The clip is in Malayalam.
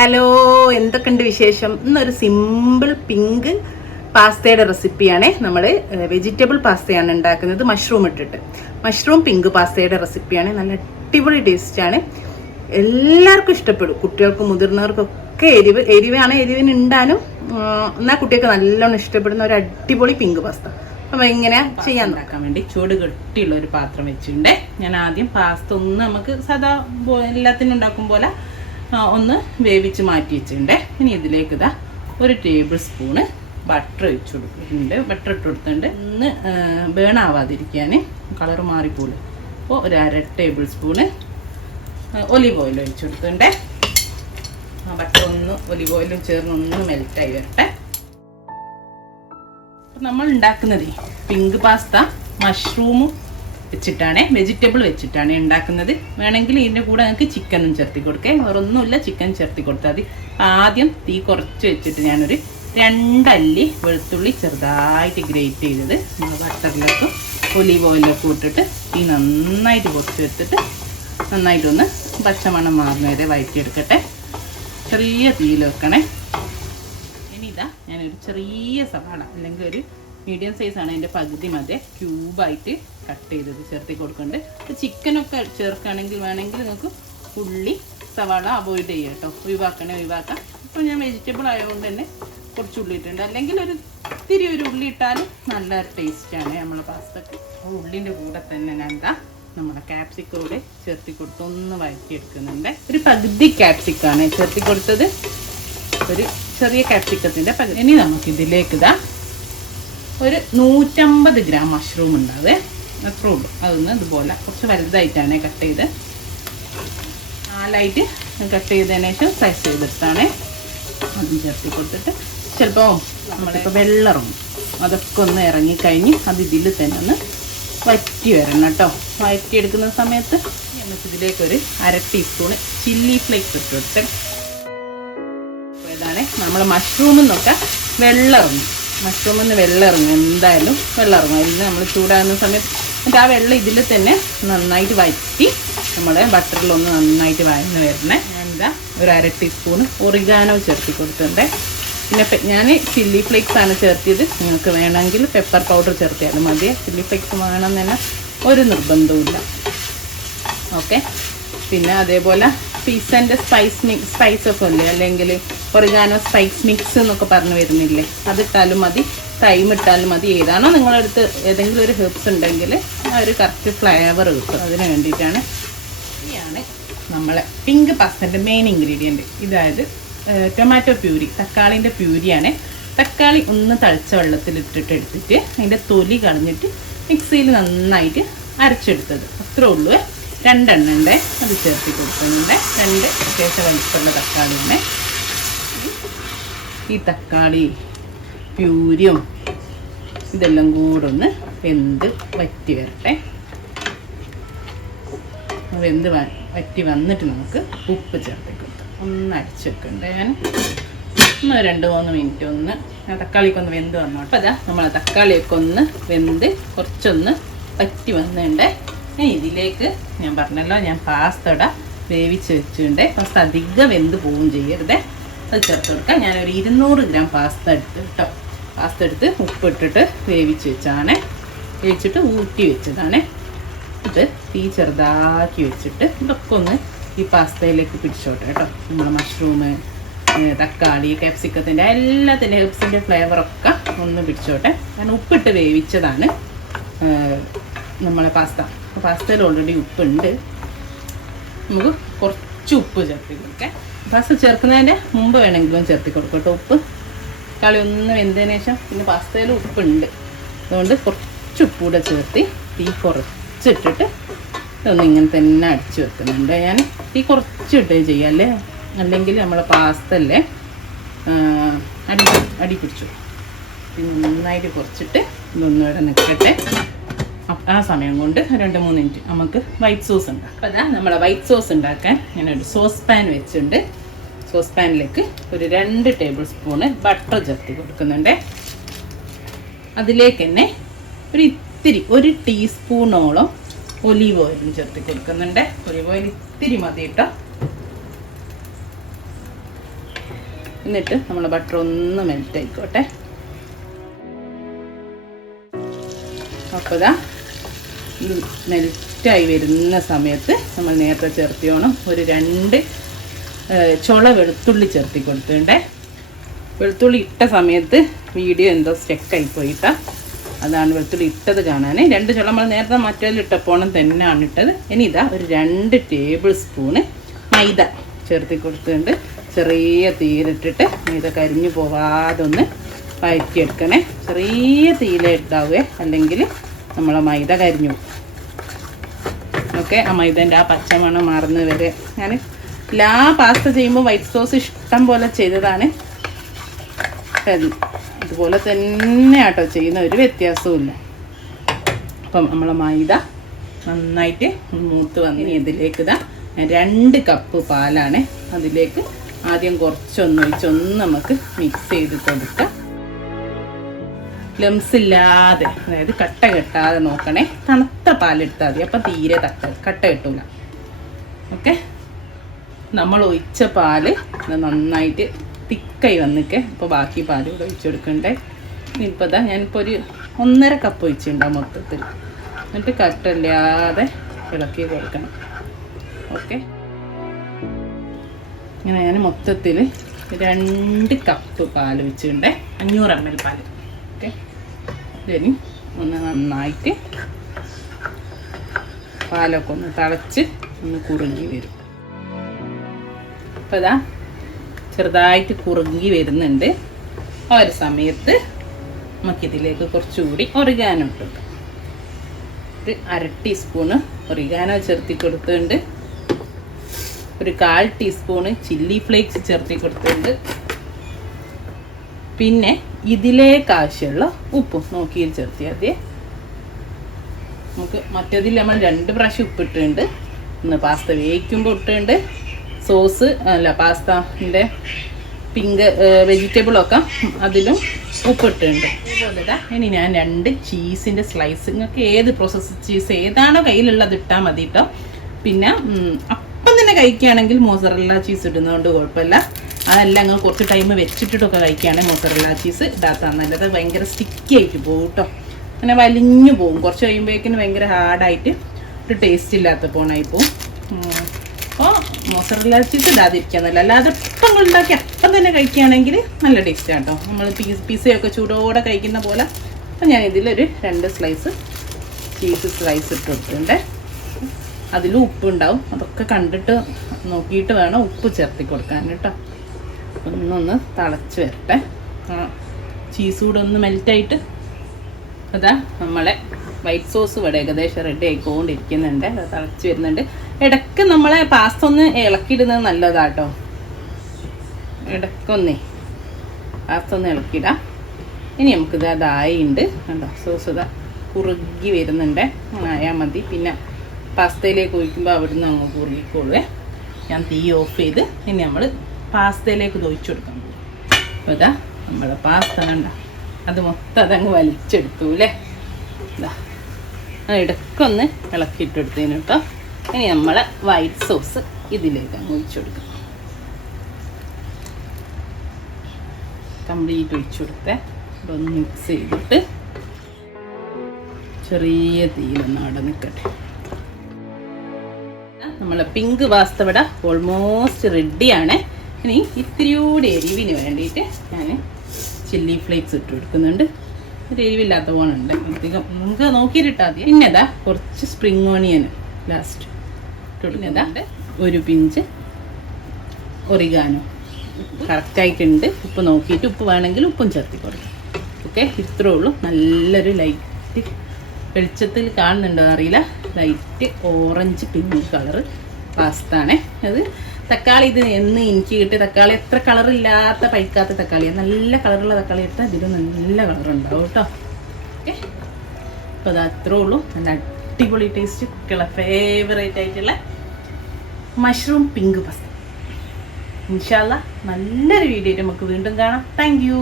ഹലോ, എന്തൊക്കെയുണ്ട് വിശേഷം? ഇന്നൊരു സിമ്പിൾ പിങ്ക് പാസ്തയുടെ റെസിപ്പിയാണ്. നമ്മൾ വെജിറ്റബിൾ പാസ്തയാണ് ഉണ്ടാക്കുന്നത്, മഷ്റൂം ഇട്ടിട്ട്. മഷ്റൂം പിങ്ക് പാസ്തയുടെ റെസിപ്പിയാണ്. നല്ല അടിപൊളി ടേസ്റ്റാണ്, എല്ലാവർക്കും ഇഷ്ടപ്പെടും. കുട്ടികൾക്കും മുതിർന്നവർക്കൊക്കെ എരിവാണ്, എരിവിന് ഉണ്ടാനും എന്നാൽ കുട്ടികൾക്ക് നല്ലോണം ഇഷ്ടപ്പെടുന്ന ഒരു അടിപൊളി പിങ്ക് പാസ്ത. അപ്പോൾ ഇങ്ങനെ ചെയ്യാൻ ഉണ്ടാക്കാൻ വേണ്ടി ചൂട് കെട്ടിയുള്ള ഒരു പാത്രം വെച്ചിട്ടുണ്ട്. ഞാൻ ആദ്യം പാസ്ത ഒന്ന് നമുക്ക് സാധാ എല്ലാത്തിനും ഉണ്ടാക്കും പോലെ ഒന്ന് വേവിച്ച് മാറ്റി വെച്ചിട്ടുണ്ട്. ഇനി ഇതിലേക്ക് ഇതാ ഒരു ടേബിൾ സ്പൂണ് ബട്ടർ ഒഴിച്ചു കൊടുക്കുന്നുണ്ട്. ബട്ടർ ഇട്ട് കൊടുത്തിട്ടുണ്ട്. ഒന്ന് ബേൺ ആവാതിരിക്കാൻ, കളർ മാറിപ്പോലും. അപ്പോൾ ഒരു അര ടേബിൾ സ്പൂണ് ഒലിവ് ഓയിൽ ഒഴിച്ചു കൊടുത്തിട്ടുണ്ട്. ബട്ടർ ഒന്ന് ഒലിവ് ഓയിലും ചേർന്ന് ഒന്ന് മെൽറ്റായി വരട്ടെ. അപ്പം നമ്മൾ ഉണ്ടാക്കുന്നത് പിങ്ക് പാസ്ത മഷ്റൂമും വെച്ചിട്ടാണ്, വെജിറ്റബിൾ വെച്ചിട്ടാണ് ഉണ്ടാക്കുന്നത്. വേണമെങ്കിൽ ഇതിൻ്റെ കൂടെ നിങ്ങൾക്ക് ചിക്കനും ചേർത്തി കൊടുക്കുക, വേറൊന്നുമില്ല, ചിക്കൻ ചേർത്തി കൊടുത്താൽ മതി. ആദ്യം തീ കുറച്ച് വെച്ചിട്ട് ഞാനൊരു 2 അല്ലി വെളുത്തുള്ളി ചെറുതായിട്ട് ഗ്രേറ്റ് ചെയ്തത് നമ്മൾ ബട്ടറിലൊക്കെ ഒലീവ് ഓയിലൊക്കെ ഇട്ടിട്ട് തീ നന്നായിട്ട് പൊടിച്ച് വെച്ചിട്ട് നന്നായിട്ടൊന്ന് പച്ചമണം മാറുന്ന വരെ വഴറ്റിയെടുക്കട്ടെ. ചെറിയ തീയിൽ വെക്കണേ. ഇനി ഇതാ ഞാനൊരു ചെറിയ സവാള, അല്ലെങ്കിൽ ഒരു മീഡിയം സൈസാണ്, അതിൻ്റെ പകുതി മതി ക്യൂബായിട്ട് കട്ട് ചെയ്തത് ചേർത്തി കൊടുക്കുന്നുണ്ട്. ചിക്കനൊക്കെ ചേർക്കുകയാണെങ്കിൽ വേണമെങ്കിൽ നിങ്ങൾക്ക് ഉള്ളി സവാള അവോയ്ഡ് ചെയ്യുക കേട്ടോ, ഒഴിവാക്കാം. ഇപ്പോൾ ഞാൻ വെജിറ്റബിൾ ആയതുകൊണ്ട് തന്നെ കുറച്ച് ഉള്ളി ഇട്ടുണ്ട്, അല്ലെങ്കിൽ ഒരു ഇത്തിരി ഒരു ഉള്ളി ഇട്ടാലും നല്ല ടേസ്റ്റാണ് നമ്മളെ പാസ്തക്ക്. അപ്പോൾ ഉള്ളിൻ്റെ കൂടെ തന്നെ ഞാൻ എന്താ നമ്മുടെ ക്യാപ്സിക്കോടെ ചേർത്തി കൊടുത്ത് ഒന്ന് വഴറ്റിയെടുക്കുന്നുണ്ട്. ഒരു പകുതി ക്യാപ്സിക്കാണ് ചേർത്തി കൊടുത്തത്, ഒരു ചെറിയ ക്യാപ്സിക്കത്തിൻ്റെ പകുതി. ഇനി നമുക്കിതിലേക്ക് ഇതാ ഒരു 150 ഗ്രാം മഷ്റൂം ഉണ്ടാവേ, അത്രേ ഉള്ളൂ. അതൊന്ന് ഇതുപോലെ കുറച്ച് വലുതായിട്ടാണ് കട്ട് ചെയ്ത്, 4ആയിട്ട് കട്ട് ചെയ്തതിന് ശേഷം സ്ലൈസ് ചെയ്തെടുത്താണ്. അതും ചേർത്തി കൊടുത്തിട്ട് ചിലപ്പോൾ നമ്മളിപ്പോൾ വെള്ളമിറങ്ങും, അതൊക്കെ ഒന്ന് ഇറങ്ങിക്കഴിഞ്ഞ് അത് ഇതിൽ തന്നെ ഒന്ന് വറ്റി വരണം കേട്ടോ. വറ്റിയെടുക്കുന്ന സമയത്ത് നമുക്കിതിലേക്കൊരു 1/2 ടീസ്പൂണ് ചില്ലി ഫ്ലേക്സ് ഇട്ട് കൊടുത്ത്. ഇതാണ് നമ്മൾ മഷ്റൂമിൽ നിന്നൊക്കെ വെള്ളമിറങ്ങും, മഷ്റൂമിൽ നിന്ന് വെള്ളം ഇറങ്ങും, എന്തായാലും വെള്ളം ഇറങ്ങും. അതിൽ നമ്മൾ ചൂടാകുന്ന സമയത്ത് എന്നിട്ട് ആ വെള്ളം ഇതിൽ തന്നെ നന്നായിട്ട് വറ്റി നമ്മുടെ ബട്ടറിലൊന്ന് നന്നായിട്ട് വഴന്ന് വരണേ. ഞാനിതാ ഒരു 1/2 ടീസ്പൂണ് ഒറിഗാനോ ചേർത്തി കൊടുത്തിട്ടുണ്ട്. പിന്നെ ഞാൻ ചില്ലി ഫ്ലേക്സ് ആണ് ചേർത്തിയത്, നിങ്ങൾക്ക് വേണമെങ്കിൽ പെപ്പർ പൗഡർ ചേർത്തിയാലും മതി. ചില്ലി ഫ്ലേക്സ് വേണം തന്നെ ഒരു നിർബന്ധവുമില്ല. ഓക്കെ, പിന്നെ അതേപോലെ പിസ്സൻ്റെ സ്പൈസൊക്കെ ഇല്ലേ, അല്ലെങ്കിൽ ഒറിഗാനോ സ്പൈസ് മിക്സ് എന്നൊക്കെ പറഞ്ഞു വരുന്നില്ലേ, അതിട്ടാലും മതി, തൈം ഇട്ടാലും മതി. ഏതാണോ നിങ്ങളുടെ അടുത്ത് ഏതെങ്കിലും ഒരു ഹെർബ്സ് ഉണ്ടെങ്കിൽ ആ ഒരു കറക്റ്റ് ഫ്ലേവർ കിട്ടും, അതിന് വേണ്ടിയിട്ടാണ്. ഇനിയാണ് നമ്മളെ പിങ്ക് പാസ്തൻ്റെ മെയിൻ ഇൻഗ്രീഡിയൻറ്റ്, ഇതായത് ടൊമാറ്റോ പ്യൂരി, തക്കാളിൻ്റെ പ്യൂരിയാണ്. തക്കാളി ഒന്ന് തളിച്ച വെള്ളത്തിലിട്ടിട്ട് എടുത്തിട്ട് അതിൻ്റെ തൊലി കളഞ്ഞിട്ട് മിക്സിയിൽ നന്നായിട്ട് അരച്ചെടുത്തത്, അത്രേ ഉള്ളൂ. 2 എണ്ണം ഉണ്ട്, അത് ചേർത്തി കൊടുക്കുന്നുണ്ട്. 2 അത്യാവശ്യം വലിപ്പമുള്ള തക്കാളിയാണ്. ഈ തക്കാളി പ്യൂരിയും ഇതെല്ലാം കൂടെ ഒന്ന് വെന്ത് വറ്റി വരട്ടെ. വെന്ത് വറ്റി വന്നിട്ട് നമുക്ക് ഉപ്പ് ചേർത്തി കൊടുക്കാം. ഒന്ന് അടിച്ച് വെക്കണ്ടേ, ഞാൻ ഒന്ന് 2-3 മിനിറ്റ് ഒന്ന് തക്കാളിക്കൊന്ന് വെന്ത് വന്നോട്ടെ. അപ്പോൾ അതാ നമ്മളെ തക്കാളിയൊക്കെ ഒന്ന് വെന്ത് കുറച്ചൊന്ന് വറ്റി വന്നിട്ടുണ്ട്. ഇതിലേക്ക് ഞാൻ പറഞ്ഞല്ലോ, ഞാൻ പാസ്ത വേവിച്ച് വെച്ചിട്ടുണ്ട്. പാസ്ത അധികം വെന്ത് പോവുകയും ചെയ്യരുത്, അത് ചേർത്ത് കൊടുക്കാം. ഞാനൊരു 200 ഗ്രാം പാസ്ത എടുത്ത് കേട്ടോ, പാസ്ത എടുത്ത് ഉപ്പിട്ടിട്ട് വേവിച്ച് വെച്ചാണ്, വേവിച്ചിട്ട് ഊറ്റി വെച്ചതാണ്. ഇത് തീ ചെറുതാക്കി വെച്ചിട്ട് ഇതൊക്കെ ഒന്ന് ഈ പാസ്തയിലേക്ക് പിടിച്ചോട്ടെ കേട്ടോ. നമ്മൾ മഷ്റൂം, തക്കാളി, ക്യാപ്സിക്കത്തിൻ്റെ എല്ലാത്തിൻ്റെ ഹെർബ്സിൻ്റെ ഫ്ലേവറൊക്കെ ഒന്ന് പിടിച്ചോട്ടെ. ഞാൻ ഉപ്പിട്ട് വേവിച്ചതാണ് നമ്മളെ പാസ്ത. പാസ്തയിൽ ഓൾറെഡി ഉപ്പുണ്ട്, നമുക്ക് കുറച്ച് ഉപ്പ് ചേർത്തി കൊടുക്കാം. പാസ്ത ചേർക്കുന്നതിൻ്റെ മുമ്പ് വേണമെങ്കിലും ചേർത്തി കൊടുക്കും കേട്ടോ ഉപ്പ്. കളി ഒന്ന് വെന്തതിന് ശേഷം പിന്നെ പാസ്തയിൽ ഉപ്പുണ്ട്, അതുകൊണ്ട് കുറച്ച് ഉപ്പ് കൂടെ ചേർത്തി തീ കുറച്ചിട്ടിട്ട് ഇതൊന്ന് ഇങ്ങനെ തന്നെ അടിച്ച് വെക്കുന്നുണ്ട്. ഞാൻ തീ കുറച്ചിട്ടേ ചെയ്യാമല്ലേ, അല്ലെങ്കിൽ നമ്മളെ പാസ്ത അല്ലേ അടി പിടിച്ചു. നന്നായിട്ട് കുറച്ചിട്ട് ഇതൊന്നും ഇവിടെ നിൽക്കട്ടെ. ആ സമയം കൊണ്ട് 2-3 മിനിറ്റ് നമുക്ക് വൈറ്റ് സോസ് ഉണ്ടാക്കാം. അപ്പോൾ അതാ നമ്മളെ വൈറ്റ് സോസ് ഉണ്ടാക്കാൻ ഞാനൊരു സോസ് പാൻ വെച്ചിട്ടുണ്ട്. സോസ് പാനിലേക്ക് ഒരു 2 ടേബിൾ സ്പൂണ് ബട്ടർ ചേർത്തി കൊടുക്കുന്നുണ്ട്. അതിലേക്ക് തന്നെ ഒരു ടീസ്പൂണോളം ഒലീവ് ഓയിലും ചേർത്തി കൊടുക്കുന്നുണ്ട്. ഒലീവ് ഓയിൽ ഇത്തിരി മതി കേട്ടോ. എന്നിട്ട് നമ്മൾ ബട്ടർ ഒന്ന് മെൽറ്റ് ആയിക്കോട്ടെ. അപ്പോൾ ഇതാ ഇത് മെൽറ്റായി വരുന്ന സമയത്ത് നമ്മൾ നേരത്തെ ചേർത്തിയോണം ഒരു 2 ചുള വെളുത്തുള്ളി ചേർത്തി കൊടുത്തിട്ടുണ്ടേ. വെളുത്തുള്ളി ഇട്ട സമയത്ത് വീഡിയോ എന്തോ സ്റ്റെക്കായി പോയിട്ടാ, അതാണ് വെളുത്തുള്ളി ഇട്ടത് കാണാൻ. 2 ചുള നമ്മൾ നേരത്തെ മറ്റേലിട്ടപ്പോണം തന്നെയാണ് ഇട്ടത്. ഇനി ഇതാ ഒരു 2 ടേബിൾ സ്പൂണ് മൈദ ചേർത്തി കൊടുത്തിട്ടുണ്ട്. ചെറിയ തീയിലിട്ടിട്ട് മൈദ കരിഞ്ഞു പോവാതെ ഒന്ന് വഴറ്റിയെടുക്കണേ. ചെറിയ തീയിലിട്ടാവേ, അല്ലെങ്കിൽ നമ്മളെ മൈദ കരിഞ്ഞു. ഓക്കെ, ആ മൈദേൻ്റെ ആ പച്ചമണം മാറുന്നത് വരെ. ഞാൻ എല്ലാ പാസ്ത ചെയ്യുമ്പോൾ വൈറ്റ് സോസ് ഇഷ്ടം പോലെ ചെയ്തതാണ്. അതുപോലെ തന്നെ ആട്ടോ ചെയ്യുന്ന, ഒരു വ്യത്യാസവും ഇല്ല. അപ്പം നമ്മളെ മൈദ നന്നായിട്ട് മൂത്ത് വന്ന് ഇതിലേക്ക് ഇതാ 2 കപ്പ് പാലാണ്. അതിലേക്ക് ആദ്യം കുറച്ചൊന്ന് ഒഴിച്ചൊന്ന് നമുക്ക് മിക്സ് ചെയ്ത് കൊടുക്കാം. ലംസ് ഇല്ലാതെ, അതായത് കട്ട കെട്ടാതെ നോക്കണേ. തണുത്ത പാലെടുത്താൽ മതി, അപ്പം തീരെ കട്ട കെട്ടൂല. ഓക്കെ, നമ്മൾ ഒഴിച്ച പാല് നന്നായിട്ട് തിക്കായി വന്നിട്ട് ഇപ്പോൾ ബാക്കി പാല് കൂടെ ഒഴിച്ചു കൊടുക്കണ്ടേ. ഇപ്പോൾ ഇതാ ഞാനിപ്പോൾ ഒരു 1.5 കപ്പ് ഒഴിച്ചിട്ടുണ്ടാവും മൊത്തത്തിൽ. എന്നിട്ട് കട്ടല്ലാതെ ഇളക്കി കൊടുക്കണം. ഓക്കെ, ഇങ്ങനെ ഞാൻ മൊത്തത്തിൽ 2 കപ്പ് പാൽ വെച്ചിട്ടുണ്ട്, 500 ml പാല്. ഓക്കെ, ഇനി ഒന്ന് നന്നായിട്ട് പാലൊക്കെ ഒന്ന് തിളച്ച് ഒന്ന് കുറുകി വരും. അപ്പോൾ ഇതാ ചെറുതായിട്ട് കുറുകി വരുന്നുണ്ട്. ആ ഒരു സമയത്ത് നമുക്കിതിലേക്ക് കുറച്ചുകൂടി ഒറിഗാനോ ഇട്ട് കൊടുക്കാം. ഒരു 1/2 ടീസ്പൂണ് ഒറിഗാനോ ചേർത്തി കൊടുത്തിട്ടുണ്ട്. ഒരു 1/4 ടീസ്പൂണ് ചില്ലി ഫ്ലേക്സ് ചേർത്തി കൊടുത്തിട്ടുണ്ട്. പിന്നെ ഇതിലേക്ക് ആവശ്യമുള്ള ഉപ്പും നോക്കി ചേർത്തിയാൽ മതി. നമുക്ക് മറ്റേതിൽ നമ്മൾ 2 പ്രാവശ്യം ഉപ്പിട്ടുണ്ട്. ഒന്ന് പാസ്ത വേവിക്കുമ്പോൾ ഇട്ടുണ്ട്, സോസ് അല്ല പാസ്തൻ്റെ പിങ്ക് വെജിറ്റബിളൊക്കെ അതിലും ഉപ്പിട്ടുണ്ട്. അതുപോലെ ഇനി ഞാൻ 2 ചീസിൻ്റെ സ്ലൈസ്, നിങ്ങൾക്ക് ഏത് പ്രോസസ്സ് ചീസ് ഏതാണോ കയ്യിലുള്ളത് ഇട്ടാൽ മതി കേട്ടോ. പിന്നെ അപ്പം തന്നെ കഴിക്കുകയാണെങ്കിൽ മോസറല്ല ചീസ് ഇടുന്നതുകൊണ്ട് കുഴപ്പമില്ല. അതല്ല നിങ്ങൾ കുറച്ച് ടൈം വെച്ചിട്ടൊക്കെ കഴിക്കുകയാണെങ്കിൽ മോസറല്ല ചീസ് ഇടാത്ത നല്ലത്. ഭയങ്കര സ്റ്റിക്കി ആയിട്ട് പോകും കേട്ടോ, അങ്ങനെ വലിഞ്ഞു പോകും. കുറച്ച് കഴിയുമ്പോഴേക്കിന് ഭയങ്കര ഹാർഡായിട്ട് ഒരു ടേസ്റ്റ് ഇല്ലാത്ത പോണായി പോവും. അപ്പോൾ മോസറല്ല ചീസ് ഇടാതിരിക്കുക നല്ല. അല്ലാതെ അപ്പം ഉണ്ടാക്കി അപ്പം തന്നെ കഴിക്കുകയാണെങ്കിൽ നല്ല ടേസ്റ്റാണ് കേട്ടോ. നമ്മൾ പിസയൊക്കെ ചൂടോടെ കഴിക്കുന്ന പോലെ. അപ്പോൾ ഞാൻ ഇതിലൊരു 2 സ്ലൈസ് ചീസ് സ്ലൈസ് ഇട്ട് കൊടുത്തിട്ടുണ്ട്. അതിലും ഉപ്പുണ്ടാവും, അതൊക്കെ കണ്ടിട്ട് നോക്കിയിട്ട് വേണം ഉപ്പ് ചേർത്തി കൊടുക്കാൻ കേട്ടോ. ഒന്നൊന്ന് തിളച്ച് വരട്ടെ, ചീസ് കൂടെ ഒന്ന് മെൽറ്റായിട്ട്. അതാ നമ്മളെ വൈറ്റ് സോസ് ഇവിടെ ഏകദേശം റെഡി ആയിക്കൊണ്ടിരിക്കുന്നുണ്ട്. അത് തിളച്ച് വരുന്നുണ്ട്. ഇടയ്ക്ക് നമ്മളെ പാസ്ത ഒന്ന് ഇളക്കിയിടുന്നത് നല്ലതാട്ടോ. ഇടയ്ക്കൊന്നേ പാസ്ത ഒന്ന് ഇളക്കിയിടാം. ഇനി നമുക്കിത് അതായിണ്ട് കണ്ടോ, സോസ് ഇതാ കുറുകി വരുന്നുണ്ട്. അങ്ങനെ ആയാൽ മതി. പിന്നെ പാസ്തയിലേക്ക് ഒഴിക്കുമ്പോൾ അവിടുന്ന് അങ്ങ് കുറുകിക്കോളുവേ. ഞാൻ തീ ഓഫ് ചെയ്ത് ഇനി നമ്മൾ പാസ്തയിലേക്ക് ഒഴിച്ചു കൊടുക്കാൻ പോകും. അപ്പോൾ ഇതാ നമ്മുടെ പാസ്ത കണ്ട, അത് മൊത്തം അതങ്ങ് വലിച്ചെടുത്തു അല്ലേ. ഇതാ ഇടയ്ക്കൊന്ന് ഇളക്കിയിട്ടെടുത്തതിന് കേട്ടോ. ഇനി നമ്മളെ വൈറ്റ് സോസ് ഇതിലേക്ക് അങ്ങ് ഒഴിച്ചു കൊടുക്കാം. കംപ്ലീറ്റ് ഒഴിച്ചു കൊടുത്തേ. ഇതൊന്ന് മിക്സ് ചെയ്തിട്ട് ചെറിയ തീയിലൊന്ന് അവിടെ നിൽക്കട്ടെ. നമ്മളെ പിങ്ക് പാസ്ത ഇവിടെ ഓൾമോസ്റ്റ് റെഡിയാണ്. ഇനി ഇത്തിരിയൂടി എരിവിന് വേണ്ടിയിട്ട് ഞാൻ ചില്ലി ഫ്ലേക്സ് ഇട്ട് കൊടുക്കുന്നുണ്ട്. ഒരു എരിവില്ലാത്ത പോണുണ്ട്, അധികം നമുക്ക് നോക്കിയിട്ടാൽ മതി. പിന്നെ ഇതാ കുറച്ച് സ്പ്രിങ് ഓണിയൻ ലാസ്റ്റ് ഇട്ടിട്ടുണ്ടാ, ഒരു പിഞ്ച് ഒറിഗാനോ. കറക്റ്റായിട്ടുണ്ട്. ഉപ്പ് നോക്കിയിട്ട് ഉപ്പ് വേണമെങ്കിൽ ഉപ്പും ചേർത്തി കൊടുക്കാം. ഓക്കെ, ഇത്രേ ഉള്ളൂ. നല്ലൊരു ലൈറ്റ് വെളിച്ചത്തിൽ കാണുന്നുണ്ടോ അറിയില്ല, ലൈറ്റ് ഓറഞ്ച് പിങ്ക് കളറ് പാസ്താണേ. അത് തക്കാളി ഇത് എന്ന് എനിക്ക് കിട്ടിയ തക്കാളി അത്ര കളറില്ലാത്ത പഴുക്കാത്ത തക്കാളിയാണ്. നല്ല കളറുള്ള തക്കാളി എടുത്താൽ ഇതിൽ നല്ല കളറുണ്ടാവും കേട്ടോ. ഓക്കെ, അപ്പോൾ അത് അത്രേ ഉള്ളൂ. നല്ല അടിപൊളി ടേസ്റ്റ്, കുട്ടികളെ ഫേവറേറ്റ് ആയിട്ടുള്ള മഷ്റൂം പിങ്ക് പാസ്ത. ഇൻഷാ അല്ലാഹ് നല്ലൊരു വീഡിയോ നമുക്ക് വീണ്ടും കാണാം. Thank you.